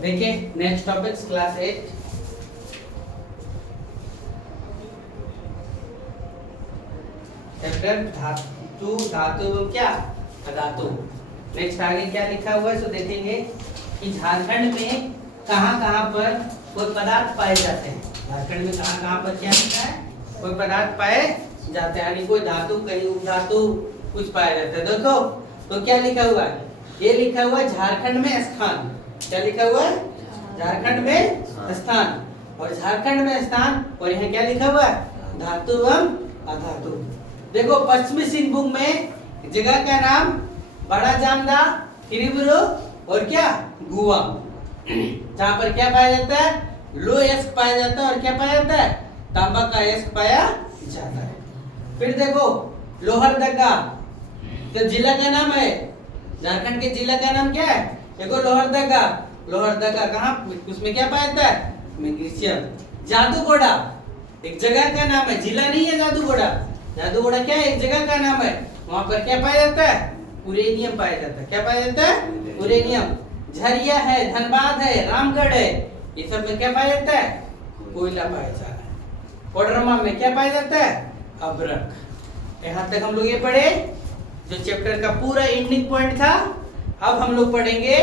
देखिए next topic class 8 chapter धातु धातु क्या अधातु। नेक्स्ट आगे क्या लिखा हुआ है सो देखेंगे कि झारखंड में कहाँ पर कोई पदार्थ पाए जाते हैं। झारखंड में कहाँ पर क्या लिखा है, कोई पदार्थ पाए जाते हैं, यानी कोई धातु कहीं उपधातु कुछ पाया जाता है। देखो तो क्या लिखा हुआ है, ये लिखा हुआ है झारखंड में स्थान। क्या लिखा हुआ है, झारखंड में स्थान। और झारखंड में स्थान और यहाँ क्या लिखा हुआ है, धातु एवं अधातु। देखो पश्चिमी सिंहभूम में जगह का नाम बड़ा जामदा, त्रिपुर और क्या गुआ, जहाँ पर क्या पाया जाता है, लो यस्क पाया जाता है और क्या पाया जाता है, तांबा का यस्क पाया जाता है। फिर देखो लोहरदगा तो जिला का नाम है, झारखंड के जिला का नाम क्या है, देखो लोहरदगा। लोहरदगा कहाँ, उसमें क्या पाया जाता है, मैग्नीशियम। जादूगोड़ा एक जगह का नाम है, जिला नहीं है जादूगोड़ा। जादूगोड़ा क्या है, एक जगह का नाम है, वहां पर क्या पाया जाता है, यूरेनियम पाया जाता है। क्या पाया जाता है, यूरेनियम। झरिया है, धनबाद है, रामगढ़ है, ये सब में क्या पाया जाता है, कोयला पाया जा रहा है। कोडरमा में क्या पाया जाता है, अभ्रक। यहाँ तक हम लोग ये पढ़े जो चैप्टर का पूरा एंडिंग पॉइंट था। अब हम लोग पढ़ेंगे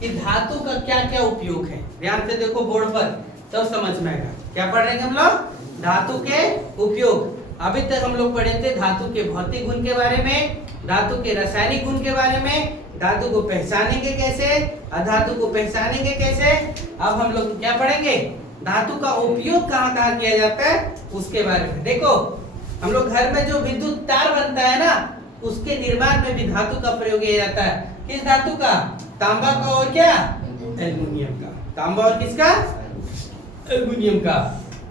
कि धातु का क्या क्या उपयोग है। ध्यान से देखो बोर्ड पर, तब समझ में आएगा। क्या पढ़ रहे हैं हम लोग, धातु के उपयोग। अभी तक हम लोग पढ़े थे धातु के भौतिक गुण के बारे में, धातु के रासायनिक गुण के बारे में, धातु को पहचानेंगे कैसे, अधातु को पहचानेंगे कैसे। अब हम लोग क्या पढ़ेंगे, धातु का उपयोग कहाँ कहाँ किया जाता है उसके बारे में। देखो हम लोग घर में जो विद्युत तार बनता है ना, उसके निर्माण में भी धातु का प्रयोग किया जाता है। किस धातु का, तांबा का और क्या एल्युमिनियम का। तांबा और किसका, एल्युमिनियम का।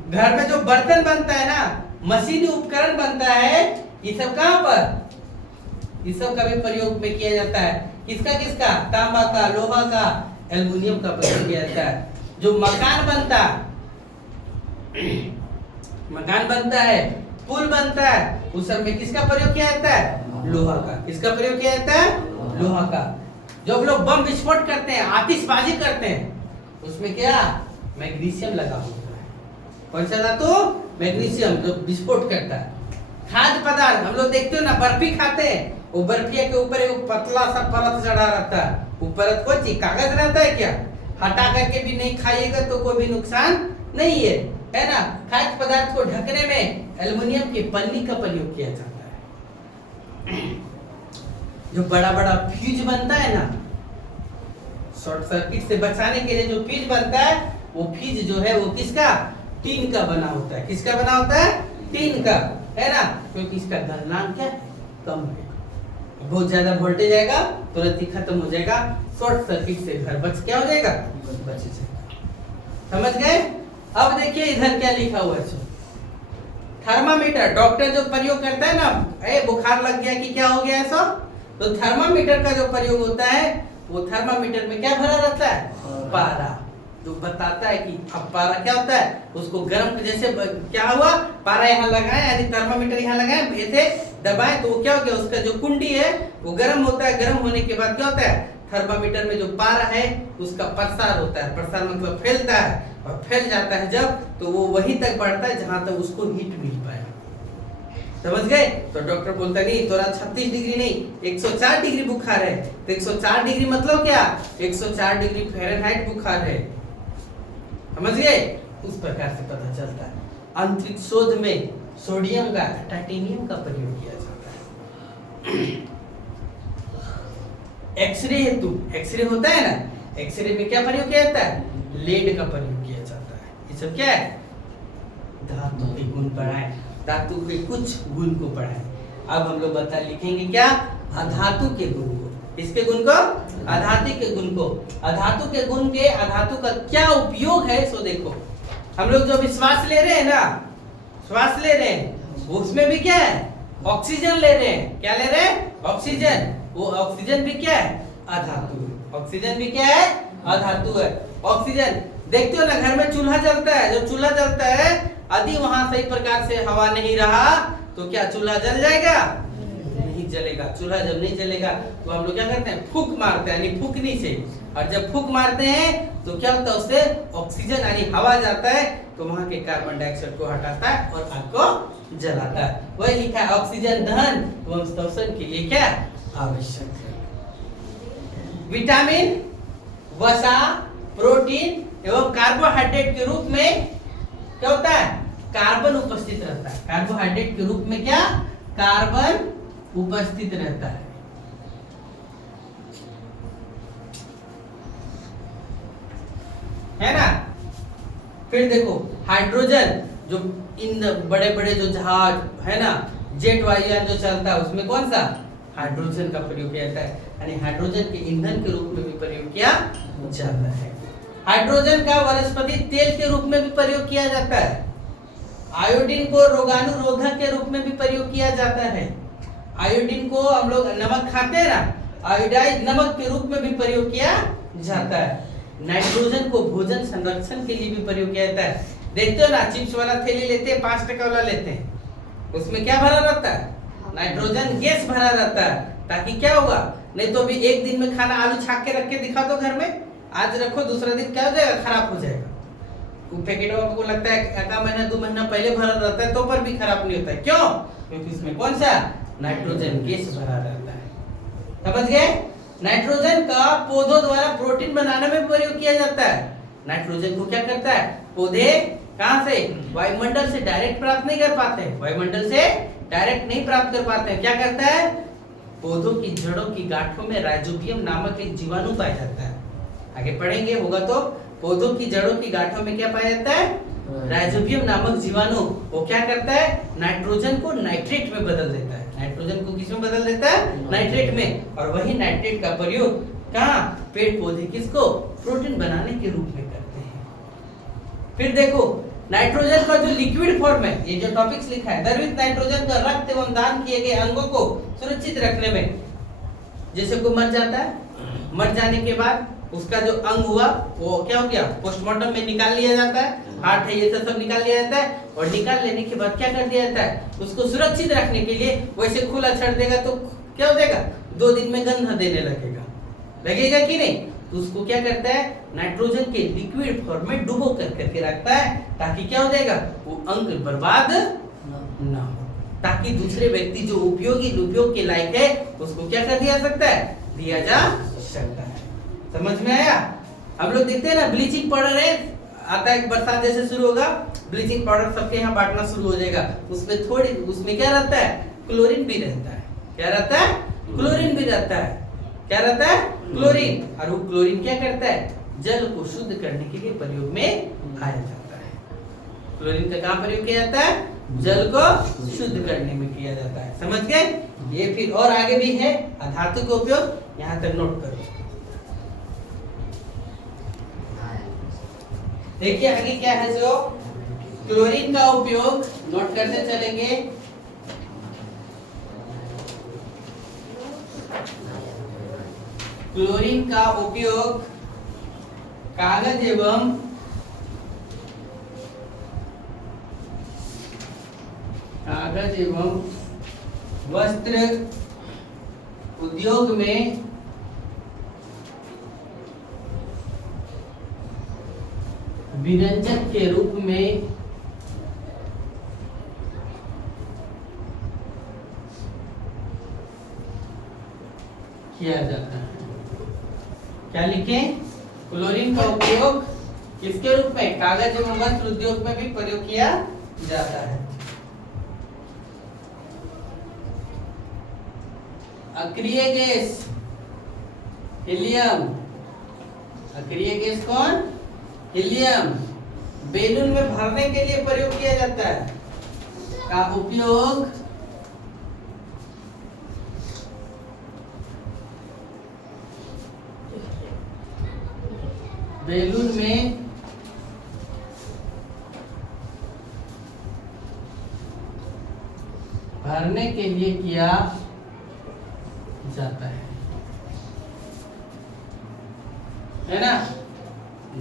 घर में जो बर्तन बनता है ना, मशीनी उपकरण बनता है, ये सब कहाँ पर, इस सब का भी प्रयोग में किया जाता है। किसका किसका, तांबा का, लोहा का, एल्युमिनियम का प्रयोग किया जाता है। जो मकान बनता मकान बनता है, पुल बनता है, उस सब में किसका प्रयोग किया जाता है, लोहा का। किसका प्रयोग किया जाता है, लोहा का। जो लोग बम विस्फोट करते हैं, आतिशबाजी करते हैं, उसमें क्या मैग्नीशियम लगा होता है। कौन सा धातु, मैग्नीशियम, जो विस्फोट करता है। खाद्य पदार्थ हम लोग देखते हो ना, बर्फी खाते हैं, वो बर्फिया के ऊपर एक पतला सा परत चढ़ा रहता है। वो परत कोई चीज कागज रहता है क्या, हटा करके भी नहीं खाइएगा तो कोई भी नुकसान नहीं है ना। खाद्य पदार्थ को ढकने में एल्युमिनियम की पन्नी का प्रयोग किया जाता है। जो बड़ा बड़ा फ्यूज बनता है ना, शॉर्ट सर्किट से बचाने के लिए जो फ्यूज बनता है, वो फ्यूज जो है वो किसका, टीन का बना होता है। किसका बना होता है, टीन का, है ना। क्योंकि इसका गलनांक क्या है, कम है। बहुत ज्यादा वोल्टेज आएगा तुरंत ही खत्म हो जाएगा, शॉर्ट सर्किट से घर बच क्या हो जाएगा, बच जाएगा। समझ गए। अब देखिए इधर क्या लिखा हुआ है, थर्मामीटर। डॉक्टर जो प्रयोग करता है ना, बुखार लग गया कि क्या हो गया ऐसा, तो थर्मामीटर का जो प्रयोग होता है, वो थर्मामीटर में क्या भरा रहता है, पारा, जो बताता है कि अब पारा क्या होता है, उसको गर्म, जैसे क्या हुआ, पारा यहाँ लगाए, यानी थर्मामीटर यहाँ लगाए, ऐसे दबाएं तो वो क्या हो गया, उसका जो कुंडी है वो गर्म होता है। गर्म होने के बाद क्या होता है, थर्मामीटर में जो पारा है उसका प्रसार होता है। प्रसार मतलब फैलता है, और फैल जाता है जब, तो वो वहीं तक बढ़ता है जहां तक उसको हीट मिल पाए। समझ गए। तो डॉक्टर बोलता नहीं तोरा 36 डिग्री नहीं 104 डिग्री बुखार है, तो 104 डिग्री मतलब क्या, 104 डिग्री फ़ारेनहाइट बुखार है। समझ गए। उस प्रकार से पता चलता है। अंतरिक्ष शोध में सोडियम का, टाइटेनियम का प्रयोग किया जाता है। एक्सरे हेतु, एक्सरे होता है ना, एक्सरे में क्या प्रयोग किया जाता है, लेड का प्रयोग किया जाता है। ये सब क्या है, धातु के गुण पढ़ाए, धातु के कुछ गुण को पढ़ाए। अब हम लोग बता लिखेंगे क्या, अधातु के गुण को। किसके गुण को, अधातु के गुण को। अधातु के गुण के, अधातु का क्या उपयोग है सो देखो। हम लोग जो भी श्वास ले रहे हैं ना, श्वास ले रहे हैं, उसमें भी क्या है, ऑक्सीजन ले रहे हैं। क्या ले रहे हैं, ऑक्सीजन। वो ऑक्सीजन भी क्या है, अधातु है। ऑक्सीजन भी क्या है, अधातु है। ऑक्सीजन देखते हो ना, घर में चूल्हा जलता है, जब चूल्हा जलता है, यदि वहां सही प्रकार से हवा नहीं रहा तो क्या चूल्हा जल जाएगा, नहीं जलेगा। चूल्हा जब नहीं जलेगा तो हम लोग क्या करते हैं, फूंक मारते हैं, यानी फूंकनी से और जब फूंक मारते हैं तो क्या होता है, उससे ऑक्सीजन यानी हवा जाता है, तो वहां के कार्बन डाइऑक्साइड को हटाता है और आग को जलाता है। वही लिखा है ऑक्सीजन दहन एवं श्वसन के लिए क्या आवश्यक है। विटामिन, वसा, प्रोटीन एवं कार्बोहाइड्रेट के रूप में क्या होता है, कार्बन उपस्थित रहता है। कार्बोहाइड्रेट के रूप में क्या, कार्बन उपस्थित रहता है। है ना। फिर देखो हाइड्रोजन, जो इन बड़े बड़े जो जहाज है ना, जेट वायुयान जो चलता है, उसमें कौन सा हाइड्रोजन का प्रयोग किया जाता है, यानी हाइड्रोजन के ईंधन के रूप में भी प्रयोग किया जाता है। हाइड्रोजन का वनस्पति तेल के रूप में भी प्रयोग किया जाता है। आयोडीन को रोगाणुरोधक के रूप में भी प्रयोग किया जाता है। आयोडीन को हम लोग नमक खाते हैं ना, आयोडाइज नमक के रूप में भी प्रयोग किया जाता है। नाइट्रोजन को भोजन संरक्षण के लिए भी प्रयोग किया जाता है। देखते हो ना, चिप्स वाला थैली लेते हैं, 5 टका वाला लेते हैं, उसमें क्या भरा रहता है, नाइट्रोजन गैस भरा रहता है, ताकि क्या होगा, नहीं तो अभी एक दिन में खाना आलू छाक के रख के दिखा दो घर में, आज रखो दूसरा दिन क्या हो जाएगा, खराब हो जाएगा। पैकेट को लगता है एक महीना 2 महीना पहले भरा रहता है, तो पर भी खराब नहीं होता है। क्यों, क्योंकि इसमें कौन सा नाइट्रोजन गैस भरा रहता है। समझ गए। नाइट्रोजन का पौधों द्वारा प्रोटीन बनाने में प्रयोग किया जाता है। नाइट्रोजन को क्या करता है, पौधे कहां से, वायुमंडल से डायरेक्ट प्राप्त नहीं कर पाते, वायुमंडल से डायरेक्ट नहीं प्राप्त कर पाते हैं। क्या करता है, पौधों की जड़ों की गांठों में राइजोबियम नामक एक जीवाणु पाया जाता है। आगे पढ़ेंगे होगा तो, पौधों की जड़ों की गांठों में क्या पाया जाता है, राइजोबियम नामक जीवाणु। वो क्या करता है, नाइट्रोजन को नाइट्रेट में बदल देता है। नाइट्रोजन को किस में बदल देता है, नाइट्रेट में। और वही नाइट्रेट का प्रयोग कहां, पेड़ पौधे किसको, प्रोटीन बनाने के रूप में करते हैं। फिर देखो नाइट्रोजन का जो लिक्विड फॉर्म है, ये जो टॉपिक्स लिखा है, द्रवित नाइट्रोजन का रक्त एवं दान किए गए अंगों को सुरक्षित रखने में, जैसे कोई मर जाता है, मर जाने के बाद उसका जो अंग हुआ वो क्या हो गया, पोस्टमार्टम में निकाल लिया जाता है, हार्ट है ये सब निकाल लिया जाता है, और निकाल लेने के बाद क्या कर दिया जाता है, उसको सुरक्षित रखने के लिए, वैसे खुला छोड़ देगा तो क्या हो जाएगा, 2 दिन में गंध देने लगेगा, लगेगा कि नहीं। तो उसको क्या करता है, नाइट्रोजन के लिक्विड फॉर्म में डुबो करके रखता है, ताकि क्या हो जाएगा, वो अंग बर्बाद ना हो, ताकि दूसरे व्यक्ति जो उपयोग के लायक है उसको क्या कर दिया सकता है, दिया जा सकता है। समझ में आया। हम लोग देखते हैं ना, ब्लीचिंग पाउडर है, आता है बरसात जैसे शुरू होगा, ब्लीचिंग पाउडर सबके यहाँ बांटना शुरू हो जाएगा, उसमें क्या रहता है, क्लोरीन भी रहता है। क्या रहता है, क्लोरीन भी रहता है। क्या रहता है, क्लोरीन। और वो क्लोरीन क्या करता है, जल को शुद्ध करने के लिए प्रयोग में आया जाता है। क्लोरीन का कहाँ प्रयोग किया जाता है, जल को शुद्ध करने में किया जाता है। समझ गए। ये फिर और आगे भी है, धातु का उपयोग यहाँ तक नोट करो। देखिए आगे क्या है, जो क्लोरीन का उपयोग नोट करते चलेंगे। क्लोरीन का उपयोग कागज एवं वस्त्र उद्योग में विरंजक के रूप में किया जाता है। क्या लिखें, क्लोरीन का उपयोग किसके रूप में, कागज एवं वस्त्र उद्योग में भी प्रयोग किया जाता है। अक्रिय गैस हीलियम, अक्रिय गैस कौन, हीलियम, बैलून में भरने के लिए प्रयोग किया जाता है, का उपयोग बैलून में भरने के लिए किया जाता है ना।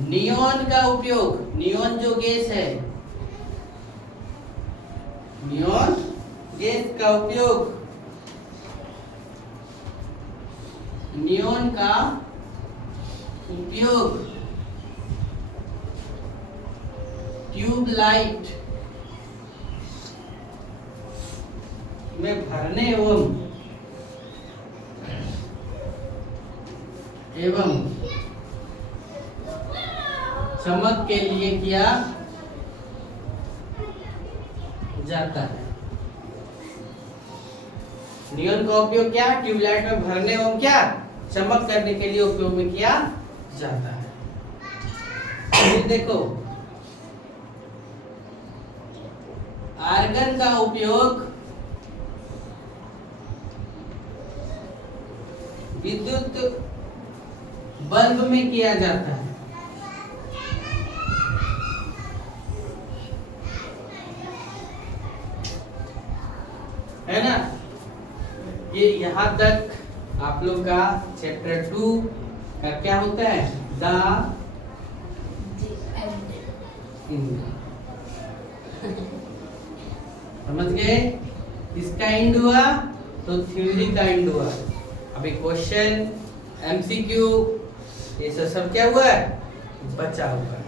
नियोन का उपयोग, नियोन जो गैस है, नियोन गैस का उपयोग, नियोन का उपयोग ट्यूबलाइट में भरने एवं चमक के लिए किया जाता है। नियॉन का उपयोग क्या ट्यूबलाइट में भरने एवं क्या चमक करने के लिए उपयोग में किया जाता है। फिर देखो आर्गन का उपयोग विद्युत बल्ब में किया जाता है। है ना। ये यहाँ तक आप लोग का चैप्टर 2 का क्या होता है द समझ गए। किसका एंड हुआ तो थ्योरी का एंड हुआ। अभी क्वेश्चन एमसीक्यू ये सब क्या हुआ है बचा हुआ है।